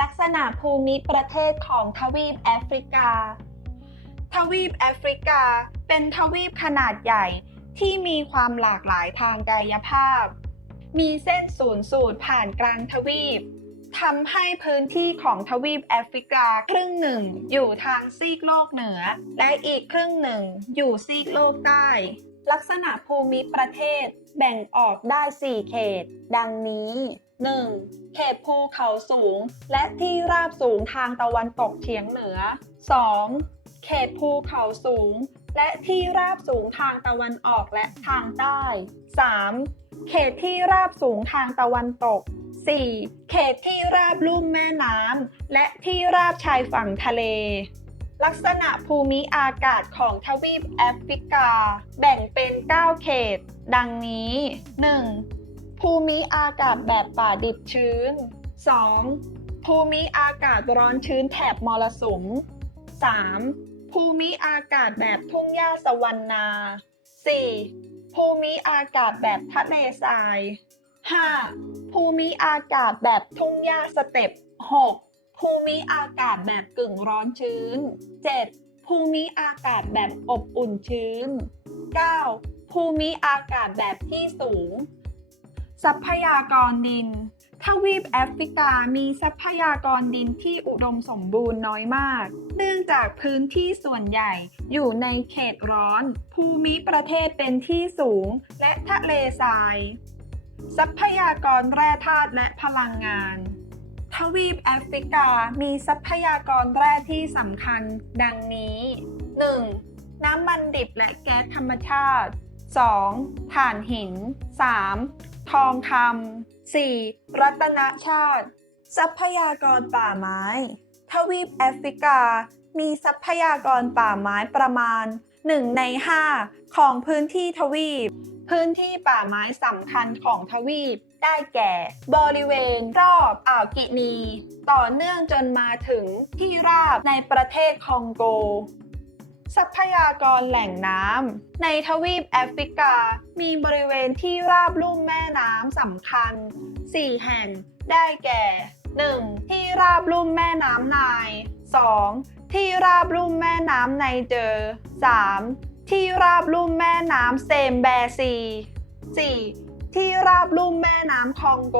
ลักษณะภูมิประเทศของทวีปแอฟริกา ทวีปแอฟริกาเป็นทวีปขนาดใหญ่ที่มีความหลากหลายทางกายภาพ มีเส้นศูนย์สูตรผ่านกลางทวีปทำให้พื้นที่ของทวีปแอฟริกาครึ่งหนึ่งอยู่ทางซีกโลกเหนือ และอีกครึ่งหนึ่งอยู่ซีกโลกใต้ ลักษณะภูมิประเทศแบ่งออกได้ 4 เขต ดังนี้ 1. เขตภูเขาสูง และที่ราบสูงทางตะวันตกเฉียงเหนือ 2. เขตภูเขาสูง และที่ราบสูงทางตะวันออกและทางใต้ 3. เขตที่ราบสูงทางตะวันตก 4. เขตที่ราบลุ่มแม่น้ำและที่ราบชายฝั่งทะเล ลักษณะภูมิอากาศของทวีปแอฟริกา แบ่งเป็น 9 เขต ดังนี้ 1. ภูมิอากาศแบบป่าดิบชื้น 2. ภูมิอากาศร้อนชื้นแถบมรสุม 3. ภูมิอากาศแบบทุ่งหญ้าสวรรณา 4. ภูมิอากาศแบบทะเลทราย 5. ภูมิอากาศแบบทุ่งหญ้าสเต็ป 6. ภูมิอากาศแบบกึ่งร้อนชื้น 7. ภูมิอากาศแบบอบอุ่นชื้น 9. ภูมิอากาศแบบที่สูง ทรัพยากรดิน ทวีปแอฟริกามีทรัพยากรดินที่อุดมสมบูรณ์น้อยมาก เนื่องจากพื้นที่ส่วนใหญ่อยู่ในเขตร้อน ภูมิประเทศเป็นที่สูง และทะเลทราย ทรัพยากรแร่ธาตุและพลังงาน ทวีปแอฟริกามีทรัพยากรแร่ที่สำคัญดังนี้ 1. น้ำมันดิบและแก๊สธรรมชาติ 2. ถ่านหิน 3. ทองคำ 4. รัตนชาติ ทรัพยากรป่าไม้ ทวีปแอฟริกา มีทรัพยากรป่าไม้ประมาณ 1 ใน 5 ของพื้นที่ทวีป พื้นที่ป่าไม้สำคัญของทวีป ได้แก่ บริเวณรอบอ่าวกินี ต่อเนื่องจนมาถึงที่ราบในประเทศคองโก ทรัพยากรแหล่งน้ำในทวีปแอฟริกา มีบริเวณที่ราบลุ่มแม่น้ำสำคัญ 4 แห่ง ได้แก่ 1. ที่ราบลุ่มแม่น้ำไนาย 2. ที่ราบลุ่มแม่น้ำไนเจอร์ 3. ที่ราบลุ่มแม่น้ำเซมแบซี 4. ที่ราบลุ่มแม่น้ำคองโก